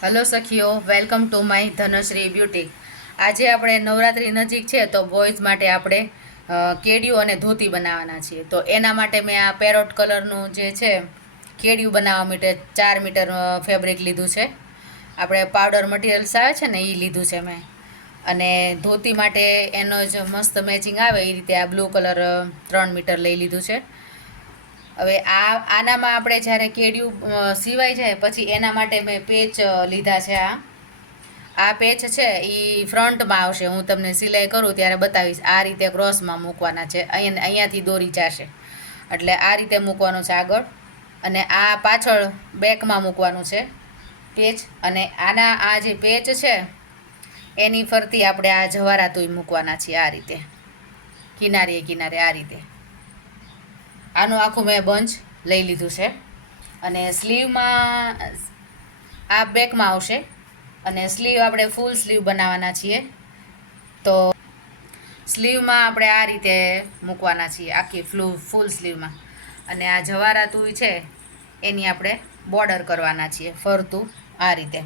Hello સખીઓ, welcome to my Dhanshree beauty. આજે આપણે નવરાત્રિ નજીક છે તો બોયઝ માટે આપણે કેડિયું અને ધોતી બનાવવાના છીએ. તો એના માટે મેં આ પેરોટ કલરનું જે છે કેડિયું બનાવવા માટે 4 મીટર ફેબ્રિક લીધું છે. આપણે પાવડર મટીરિયલ્સ આવે છે ને એ લીધું છે મેં. અને ધોતી માટે એનો જ મસ્ત મેચિંગ આવે એ રીતે આ બ્લુ કલર 3 મીટર લઈ લીધું છે. હવે આનામાં આપણે જ્યારે કેડિયું સિવાય જાય પછી એના માટે મેં પેચ લીધા છે. આ પેચ છે એ ફ્રન્ટમાં આવશે. હું તમને સિલાઈ કરું ત્યારે બતાવીશ. આ રીતે ક્રોસમાં મૂકવાના છે. અહીંયાથી દોરી જશે એટલે આ રીતે મૂકવાનું છે આગળ, અને આ પાછળ બેકમાં મૂકવાનું છે પેચ. અને આ જે પેચ છે એની ફરતી આપણે આ જવારાતુંય મૂકવાના છીએ આ રીતે, કિનારીએ કિનારે આ રીતે. આનું આખું મેં બંચ લઈ લીધું છે. અને સ્લીવમાં આ બેકમાં આવશે, અને સ્લીવ આપણે ફૂલ સ્લીવ બનાવવાના છીએ. તો સ્લીવમાં આપણે આ રીતે મૂકવાના છીએ આખી ફૂલ સ્લીવમાં. અને આ જવારાતું છે એની આપણે બોર્ડર કરવાના છીએ ફરતું આ રીતે.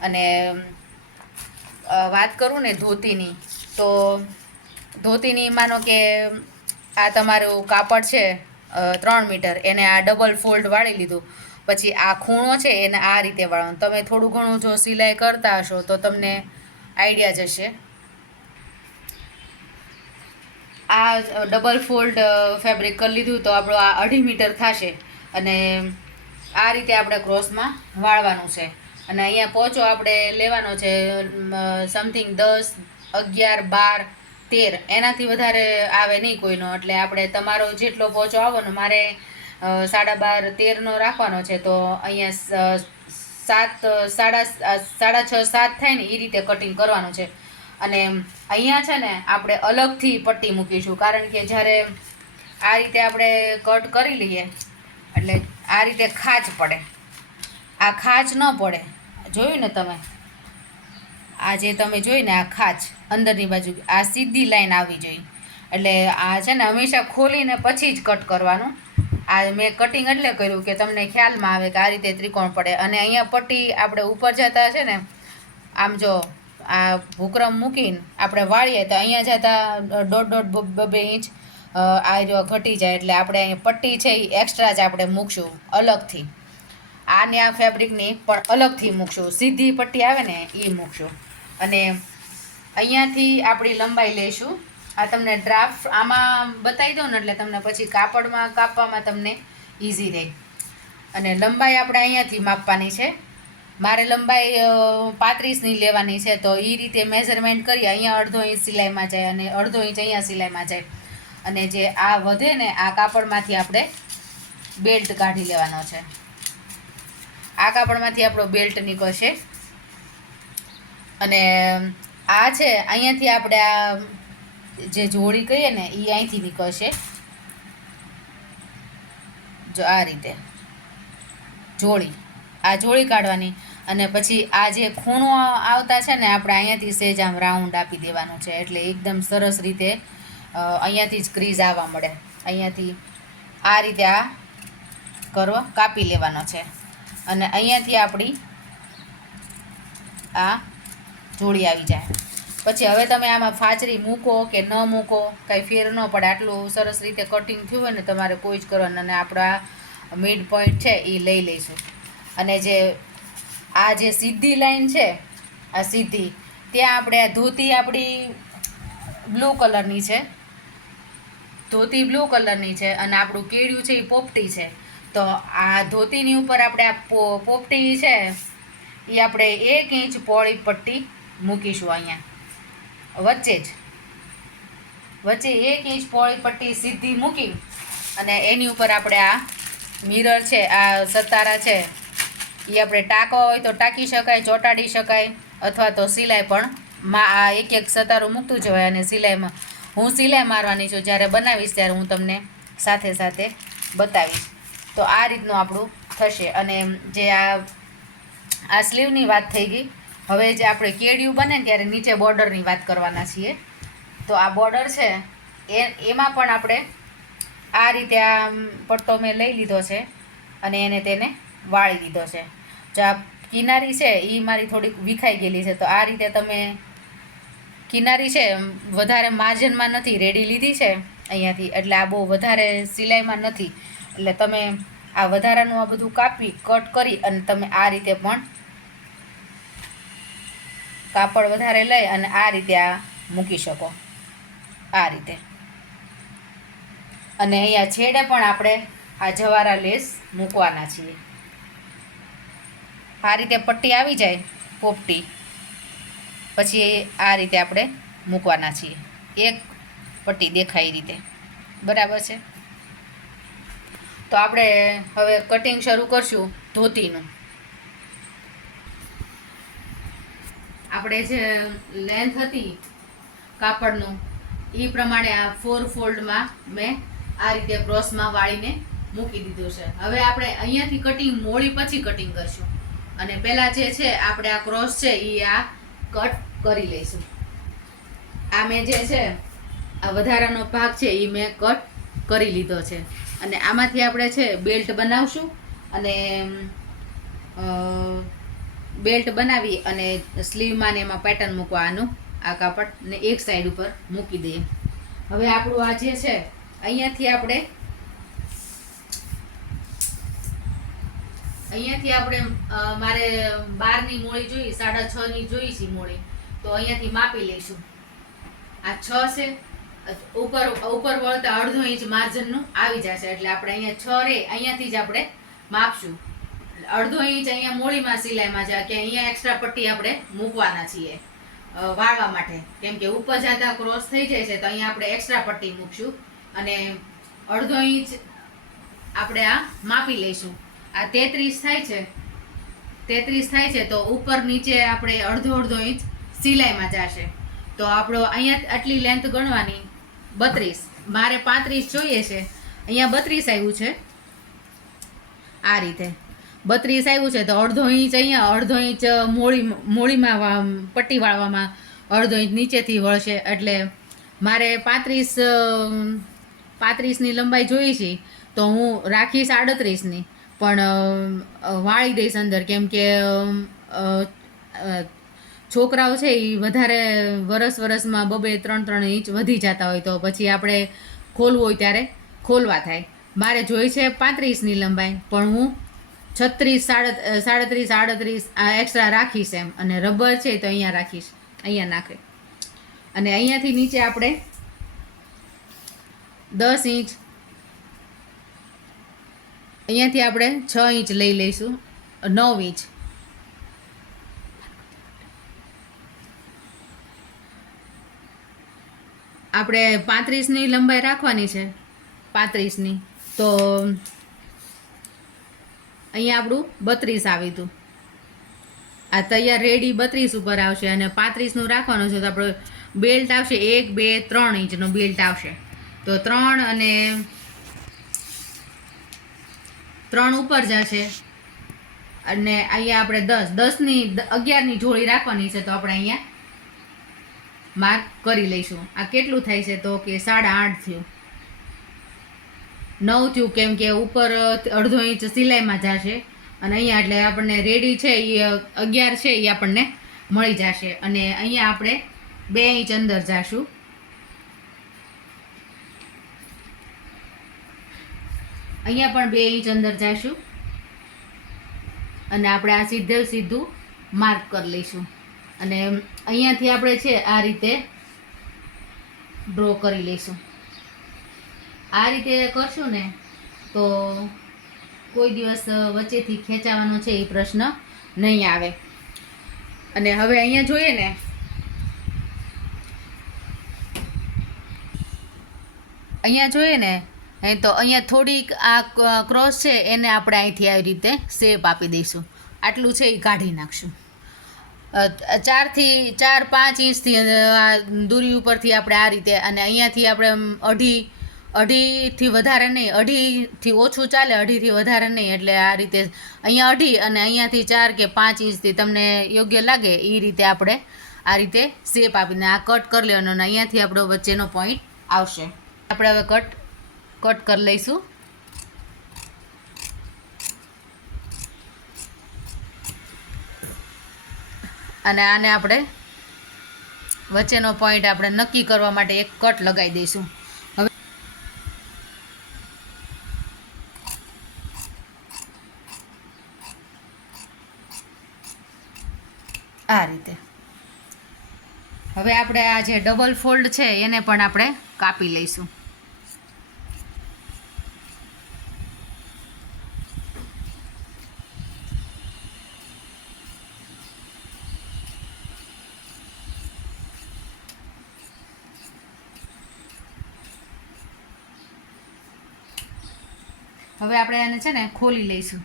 અને વાત કરું ને ધોતીની, તો ધોતીની માનો કે આ તમારું કાપડ છે 3 મીટર, એને આ ડબલ ફોલ્ડ વાળી લીધું. પછી આ ખૂણો છે એને આ રીતે વાળવાનો. તમે થોડું ઘણું જો સિલાઈ કરતા હશો તો તમને આઈડિયા જશે. આ ડબલ ફોલ્ડ ફેબ્રિક કરી લીધું તો આપણું આ 2.5 મીટર થશે. અને આ રીતે આપણે ક્રોસમાં વાળવાનું છે. અને અહીંયા પોચો આપણે લેવાનો છે સમથિંગ 10, 11, 12, 13, એનાથી વધારે આવે નહીં કોઈનો. એટલે આપણે તમારો જેટલો પોચો આવવાનો, મારે 12.5, 13નો રાખવાનો છે. તો અહીંયા 7, 6.5, 7 થાય ને એ રીતે કટિંગ કરવાનું છે. અને અહીંયા છે ને આપણે અલગથી પટ્ટી મૂકીશું, કારણ કે જ્યારે આ રીતે આપણે કટ કરી લઈએ એટલે આ રીતે ખાંચ પડે. આ ખાંચ ન પડે, જોયું ને તમે? આ જે તમે જોઈ ને આ ખાંચ અંદરની બાજુ, આ સીધી લાઈન આવવી જોઈએ. એટલે આ છે ને હંમેશા ખોલીને પછી જ કટ કરવાનું. આ મેં કટિંગ એટલે કર્યું કે તમને ખ્યાલમાં આવે કે આ રીતે ત્રિકોણ પડે. અને અહીંયા પટ્ટી આપણે ઉપર જતા છે ને, આમ જો આ ભૂકરમ મૂકીને આપણે વાળીએ તો અહીંયા જતાં 1.5-2 ઇંચ આ ઘટી જાય. એટલે આપણે અહીંયા પટ્ટી છે એ એક્સ્ટ્રા જ આપણે મૂકશું અલગથી. આને આ ફેબ્રિકની પણ અલગથી મૂકશું. સીધી પટ્ટી આવે ને એ મૂકશું. અને અહીંયાથી આપણી લંબાઈ લઈશું. આ તમને ડ્રાફ્ટ આમાં બતાવી દઉં ને એટલે તમને પછી કાપડમાં કાપવામાં તમને ઇઝી રહે. અને લંબાઈ આપણે અહીંયાથી માપવાની છે. મારે લંબાઈ 35ની લેવાની છે. તો એ રીતે મેઝરમેન્ટ કરી અહીંયા 1/2 ઇંચ સિલાઈમાં જાય અને 1/2 ઇંચ અહીંયા સિલાઈમાં જાય. અને જે આ વધે ને આ કાપડમાંથી આપણે બેલ્ટ કાઢી લેવાનો છે. આ કાપડમાંથી આપણો બેલ્ટ નીકળશે. અને આ છે અહીંયાથી આપણે આ જે જોડી કહીએ ને એ અહીંથી નીકળશે. જો આ રીતે જોડી, આ જોડી કાઢવાની. અને પછી આ જે ખૂણો આવતા છે ને આપણે અહીંયાથી સહેજ આમ રાઉન્ડ આપી દેવાનું છે. એટલે એકદમ સરસ રીતે અહીંયાથી જ ક્રીઝ આવવા મળે. અહીંયાથી આ રીતે આ કરવો કાપી લેવાનો છે. અને અહીંયાથી આપણી આ જોડી આવી જાય. પછી હવે તમે આમાં ફાચરી મૂકો કે ન મૂકો કાંઈ ફેર ન પડે. આટલું સરસ રીતે કટિંગ થયું હોય ને તમારે કોઈ જ કરવાનું. અને આપણા મિડ પોઈન્ટ છે એ લઈ લઈશું. અને આ જે સીધી લાઈન છે, આ સીધી, ત્યાં આપણે આ ધોતી આપણી બ્લુ કલરની છે. ધોતી બ્લુ કલરની છે અને આપણું કેડિયું છે એ પોપટી છે. તો આ ધોતીની ઉપર આપણે આ પોપટી છે એ આપણે 1 ઇંચ પહોળી પટ્ટી મૂકીશું. અહીંયા વચ્ચે 1 ઇંચ પહોળી પટ્ટી સીધી મૂકી અને એની ઉપર આપણે આ મિરર છે, આ સતારા છે એ આપણે ટાંકવા હોય તો ટાંકી શકાય, ચોંટાડી શકાય, અથવા તો સિલાઈ પણ આ એક સતારું મૂકતું જવાય. અને સિલાઈમાં હું સિલાઈ મારવાની છું. જ્યારે બનાવીશ ત્યારે હું તમને સાથે સાથે બતાવીશ. તો આ રીતનું આપણું થશે. અને જે આ સ્લીવની વાત થઈ ગઈ. હવે જે આપણે કેડિયું બને ને ત્યારે નીચે બોર્ડરની વાત કરવાના છીએ. તો આ બોર્ડર છે એમાં પણ આપણે આ રીતે આ પટ્ટો મેં લઈ લીધો છે અને તેને વાળી દીધો છે. જો આ કિનારી છે એ મારી થોડીક વિખાઈ ગયેલી છે, તો આ રીતે તમે કિનારી છે વધારે માર્જનમાં નથી રેડી લીધી છે અહીંયાથી, એટલે આ બહુ વધારે સિલાઈમાં નથી, એટલે તમે આ વધારાનું આ બધું કાપી કટ કરી અને તમે આ રીતે પણ કાપડ વધારે લઈ અને આ રીતે આ મૂકી શકો, આ રીતે. અને અહીંયા છેડે પણ આપણે આ જવારા લેસ મૂકવાના છીએ. આ રીતે પટ્ટી આવી જાય પોપટી, પછી આ રીતે આપણે મૂકવાના છીએ, એક પટ્ટી દેખાય એ રીતે. બરાબર છે. તો આપણે હવે કટિંગ શરૂ કરશું ધોતીનું. આપણે જે લેન્થ હતી કાપડનું એ પ્રમાણે આ 4 ફોલ્ડમાં મેં આ રીતે ક્રોસમાં વાળીને મૂકી દીધું છે. હવે આપણે અહીંયાથી કટિંગ મોડી પછી કટિંગ કરશું, અને પહેલાં જે છે આપણે આ ક્રોસ છે એ આ કટ કરી લઈશું. આ મેં જે છે આ વધારાનો ભાગ છે એ મેં કટ કરી લીધો છે, અને આમાંથી આપણે છે બેલ્ટ બનાવશું, અને બેલ્ટ બનાવી અને સ્લીવમાં ને એમાં પેટર્ન મૂકવાનું આ કાપડ ને એક સાઈડ ઉપર મૂકી દઈએ. હવે આપણું આ જે છે અહીંયાથી આપણે મારે 12ની મોળી જોઈ, 6.5ની જોઈ છે મોળી, તો અહીંયાથી માપી લઈશું. આ 6 છે, ઉપર વળતા અડધો ઇંચ માર્જનનું આવી જશે, એટલે આપણે અહીંયા 6 રે અહીંયાથી જ આપણે માપશું. અડધો ઇંચ અહીંયા મોળીમાં સિલાઈમાં જાય કે અહીંયા એક્સ્ટ્રા પટ્ટી આપણે મૂકવાના છીએ વાળવા માટે, કેમ કે ઉપર જતા ક્રોસ થઈ જાય છે, તો અહીંયા આપણે એક્સ્ટ્રા પટ્ટી મૂકશું, અને અડધો ઇંચ આપણે આ માપી લઈશું. આ 33 થાય છે, તો ઉપર નીચે આપણે અડધો ઇંચ સિલાઈમાં જશે. તો આપણો અહીંયા આટલી લેન્થ ગણવાની 32, મારે 35 જોઈએ છે, અહીંયા 32 આવ્યું છે. આ રીતે 32 આવ્યું છે, તો અડધો ઇંચ અહીંયા, અડધો ઇંચ મોળીમાં પટ્ટી વાળવામાં અડધો ઇંચ નીચેથી વળશે, એટલે મારે 35ની લંબાઈ જોઈ છે, તો હું રાખીશ 38ની, પણ વાળી દઈશ અંદર, કેમ કે છોકરાઓ છે એ વધારે વરસમાં 2-3 ઇંચ વધી જતા હોય, તો પછી આપણે ખોલવું હોય ત્યારે ખોલવા થાય. મારે જોઈ છે 35ની લંબાઈ, પણ હું 36, 37 આ એક્સ્ટ્રા રાખીશ એમ, અને રબર છે તો અહીંયા રાખીશ, અહીંયા નાખે. અને અહીંયાથી નીચે આપણે 10 ઇંચ, અહીંયાથી આપણે 6 ઇંચ લઈ લઈશું, 9 ઇંચ. આપણે 35ની લંબાઈ રાખવાની છે, 35ની, તો અહીંયા આપણું 32 આવ્યું હતું. આ તૈયાર રેડી 32 ઉપર આવશે, અને 35નું રાખવાનું છે, તો આપણો બેલ્ટ આવશે 1, 2, 3 ઇંચનો બેલ્ટ આવશે. તો 3 અને 3 ઉપર જશે, અને અહીંયા આપણે 10ની 11ની જોડી રાખવાની છે, તો આપણે અહીંયા માર્ક કરી લઈશું. આ કેટલું થાય છે, તો કે 8.5 થયું, 9 થયું, કેમ કે ઉપર અડધો ઇંચ સિલાઈમાં જશે, અને અહીંયા એટલે આપણને રેડી છે એ 11 છે એ આપણને મળી જશે. અને અહીંયા આપણે 2 ઇંચ અંદર જશું, અહીંયા પણ 2 ઇંચ અંદર જશું, અને આપણે આ સીધું માર્ક કરી લઈશું. અને અહીંયાથી આપણે છે આ રીતે ડ્રો કરી લઈશું. આ રીતે કરશું ને તો કોઈ દિવસ વચ્ચેથી ખેંચાવાનો છે એ પ્રશ્ન નહીં આવે. અને હવે અહીંયા જોઈએ ને, તો અહીંયા થોડીક આ ક્રોસ છે એને આપણે અહીંથી આવી રીતે શેપ આપી દઈશું. આટલું છે એ કાઢી નાખશું. 4-5 ઇંચથી દૂરી ઉપરથી આપણે આ રીતે, અને અહીંયાથી આપણે અઢીથી વધારે નહીં, 2.5થી ઓછું ચાલે, 2.5થી વધારે નહીં, એટલે આ રીતે અહીંયા 2.5 અને અહીંયાથી 4 કે 5 ઇંચથી તમને યોગ્ય લાગે એ રીતે આપણે આ રીતે શેપ આપીને આ કટ કરી લેવાનો, અને અહીંયાથી આપણો વચ્ચેનો પોઈન્ટ આવશે. આપણે હવે કટ કરી લઈશું. અને આને આપણે વચ્ચેનો પોઈન્ટ આપણે નક્કી કરવા માટે એક કટ લગાવી દઈશું. હવે આ રીતે હવે આપણે આ જે ડબલ ફોલ્ડ છે એને પણ આપણે કાપી લઈશું. હવે આપણે આને છે ને ખોલી લઈશું.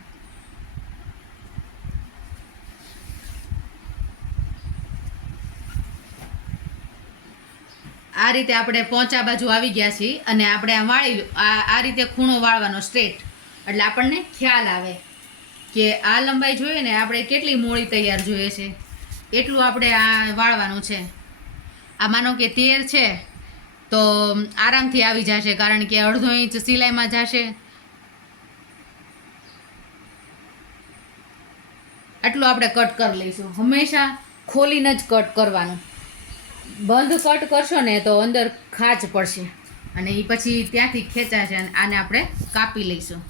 આ રીતે આપણે પોંચા બાજુ આવી ગયા છીએ અને આપણે આ વાળી આ રીતે ખૂણો વાળવાનો સ્ટ્રેટ, એટલે આપણને ખ્યાલ આવે કે આ લંબાઈ જોઈએ ને આપણે કેટલી મોળી તૈયાર જોઈએ છે એટલું આપણે આ વાળવાનું છે. આ માનો કે 13 છે તો આરામથી આવી જશે, કારણ કે અડધો ઇંચ સિલાઈમાં જશે. આટલું આપણે કટ કરી લઈશું. હંમેશા ખોલીને જ કટ કરવાનું. બંધ કટ કરશો ને તો અંદર ખાંચ પડશે અને એ પછી ત્યાંથી ખેંચાશે અને આને આપણે કાપી લઈશું.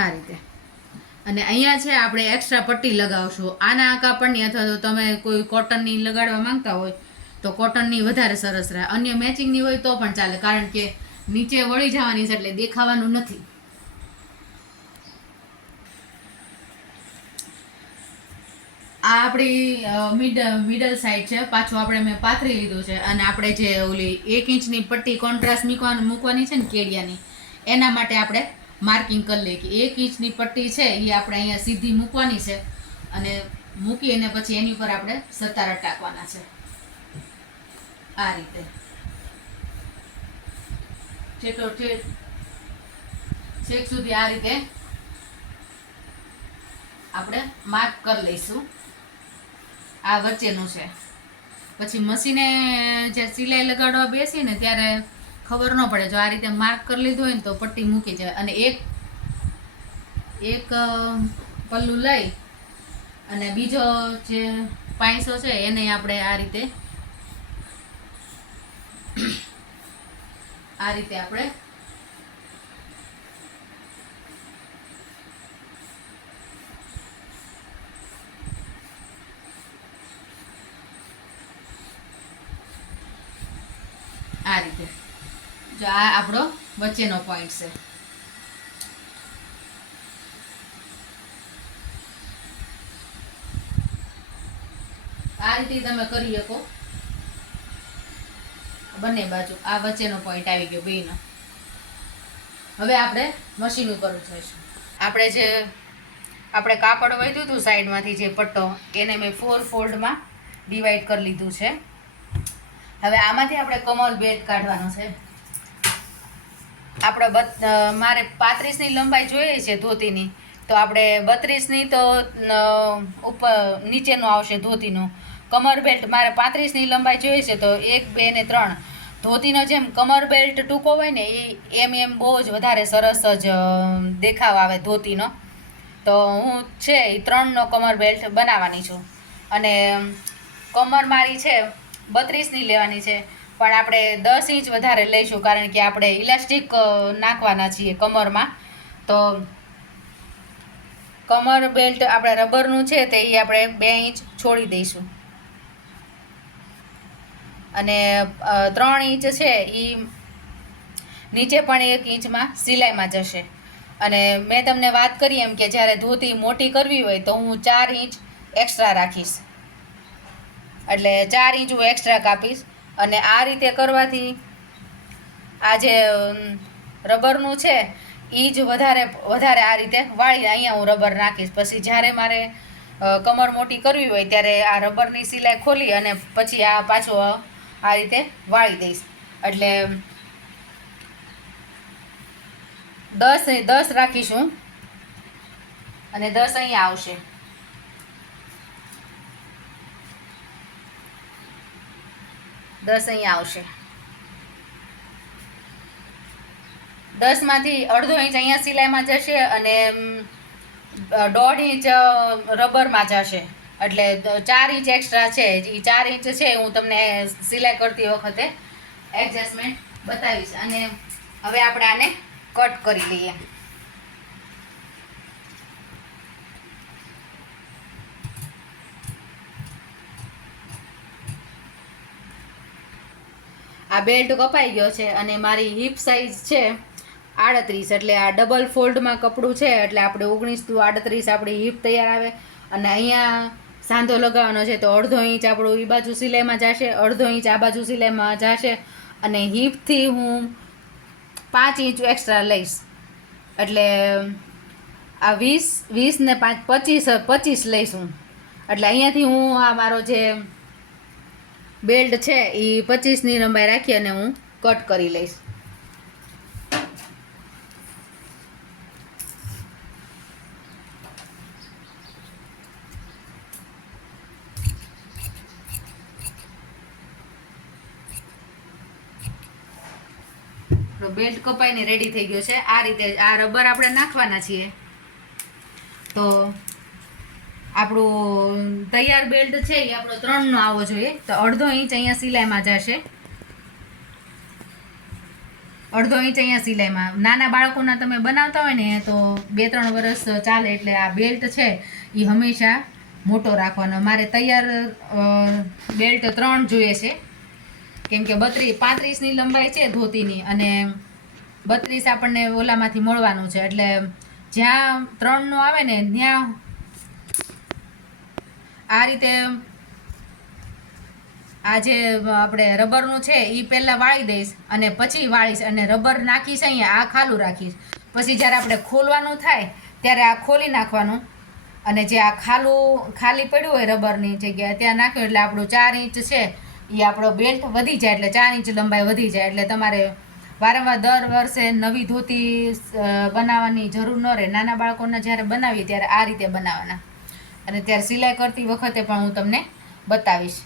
આ રીતે. અને અહીંયા છે આપણે એક્સ્ટ્રા પટ્ટી લગાવશું આના કાપડની, અથવા તો તમે કોઈ કોટનની લગાડવા માંગતા હોય તો કોટનની વધારે સરસ રહે. અન્ય મેચિંગની હોય તો પણ ચાલે, કારણ કે નીચે વળી જવાની છે એટલે દેખાવાનું નથી. આ આપણી મિડલ સાઈડ છે. પાછું આપણે મેં પાથરી લીધું છે અને આપણે જે ઓલી 1 ઇંચની પટ્ટી કોન્ટ્રાસ્ટ મૂકવાની છે ને કેડિયાની, એના માટે આપણે માર્કિંગ કરી લઈએ કે 1 ઇંચની પટ્ટી છે એ આપણે અહીંયા સીધી મૂકવાની છે અને મૂકી અને પછી એની ઉપર આપણે સતારા ટાંકવાના છે. આ રીતે છેક સુધી આ રીતે આપણે માર્ક કરી લઈશું. આ વચ્ચેનું છે. પછી મશીને જે સિલાઈ લગાડવા બેસી ને ત્યારે ખબર ન પડે. જો આ રીતે માર્ક કરી લીધું હોય ને તો પટ્ટી મૂકી જાય. અને એક પલ્લું લઈ અને બીજો જે પાયસો છે એને આપણે આ રીતે આપણે આ રીતે, જો આ આપણો વચ્ચેનો પોઈન્ટ છે. આ રીતે તમે કરી શકો બંને બાજુ. આ વચ્ચેનો પોઈન્ટ આવી ગયો બેનો. હવે આપણે મશીન ઉપર જઈશું. આપણે કાપડ વધ્યું હતું સાઈડમાંથી જે પટ્ટો, એને મેં 4 ફોલ્ડમાં ડિવાઈડ કરી લીધું છે. હવે આમાંથી આપણે કમર બેલ્ટ કાઢવાનો છે. મારે 35ની લંબાઈ જોઈએ છે ધોતીની, તો આપણે 32ની તો ઉપર નીચેનું આવશે ધોતીનું. કમર બેલ્ટ મારે 35ની લંબાઈ જોઈએ છે, તો 1, 2 ને 3 ધોતીનો જેમ કમર બેલ્ટ ટૂંકો હોય ને એમ બહુ જ વધારે સરસ જ દેખાવ આવે ધોતીનો. તો હું છે એ 3નો કમર બેલ્ટ બનાવવાની છું. અને કમર મારી છે 32ની લેવાની છે, પણ આપણે 10 ઇંચ વધારે લઈશું, કારણ કે આપણે ઇલાસ્ટિક નાખવાના છીએ કમરમાં. તો કમર બેલ્ટ આપણે રબરનું છે તે આપણે 2 ઇંચ છોડી દઈશું. અને 3 ઇંચ છે એ નીચે પણ 1 ઇંચમાં સિલાઈમાં જશે. અને મેં તમને વાત કરી એમ કે જ્યારે ધોતી મોટી કરવી હોય તો હું 4 ઇંચ એક્સ્ટ્રા રાખીશ, એટલે 4 ઇંચ હું એક્સ્ટ્રા કાપીશ. અને આ રીતે કરવાથી આ જે રબરનું છે એ જ વધારે આ રીતે વાળી અહીંયા હું રબર નાખીશ. પછી જ્યારે મારે કમર મોટી કરવી હોય ત્યારે આ રબરની સિલાઈ ખોલી અને પછી આ પાછું આ રીતે વાળી દઈશ. એટલે 10 રાખીશું અને 10 અહીંયા આવશે. 10 અહીંયા આવશે. 10માંથી અડધો ઇંચ અહીંયા સિલાઈમાં જશે અને 1.5 ઇંચ રબરમાં જશે. એટલે 4 ઇંચ એક્સ્ટ્રા છે. એ 4 ઇંચ છે હું તમને સિલાઈ કરતી વખતે એડજસ્ટમેન્ટ બતાવીશ. અને હવે આપણે આને કટ કરી લઈએ. આ બેલ્ટ કપાઈ ગયો છે અને મારી હિપ સાઇઝ છે 38. એટલે આ ડબલ ફોલ્ડમાં કપડું છે એટલે આપણે 19 to 38 આપણી હિપ તૈયાર આવે. અને અહીંયા સાંધો લગાવવાનો છે તો અડધો ઇંચ આપણું એ બાજુ સિલાઈમાં જશે, અડધો ઇંચ આ બાજુ સિલાઈમાં જશે. અને હિપથી હું 5 ઇંચ એક્સ્ટ્રા લઈશ. એટલે આ 20 ને 5 25 લઈશ હું. એટલે અહીંયાથી હું આ મારો જે બેલ્ટ છે એ 25ની લંબાઈ રાખી અને હું કટ કરી લઈશ. બેલ્ટ કપાઈને રેડી થઈ ગયો છે. આ રીતે આ રબર આપણે નાખવાના છીએ. તો આપણું તૈયાર બેલ્ટ છે એ આપણો 3નો આવવો જોઈએ. તો અડધો ઇંચ અહીંયા સિલાઈમાં જશે, અડધો ઇંચ અહીંયા સિલાઈમાં. નાના બાળકોના તમે બનાવતા હોય ને તો 2-3 વર્ષ ચાલે. એટલે આ બેલ્ટ છે એ હંમેશા મોટો રાખવાનો. મારે તૈયાર બેલ્ટ 3 જોઈએ છે, કેમ કે 35ની લંબાઈ છે ધોતીની અને 32 આપણને ઓલામાંથી મળવાનું છે. એટલે જ્યાં 3નો આવે ને ત્યાં આ રીતે આ જે આપણે રબરનું છે એ પહેલાં વાળી દઈશ અને પછી વાળીશ અને રબર નાખીશ અહીંયા. આ ખાલું રાખીશ. પછી જ્યારે આપણે ખોલવાનું થાય ત્યારે આ ખોલી નાખવાનું અને જે આ ખાલી પડ્યું હોય રબરની જગ્યાએ ત્યાં નાખ્યું એટલે આપણું 4 ઇંચ છે એ આપણો બેલ્ટ વધી જાય. એટલે 4 ઇંચ લંબાઈ વધી જાય. એટલે તમારે વારંવાર દર વર્ષે નવી ધોતી બનાવવાની જરૂર ન રહે. નાના બાળકોને જ્યારે બનાવીએ ત્યારે આ રીતે બનાવવાના. અને ત્યારે સિલાઈ કરતી વખતે પણ હું તમને બતાવીશ.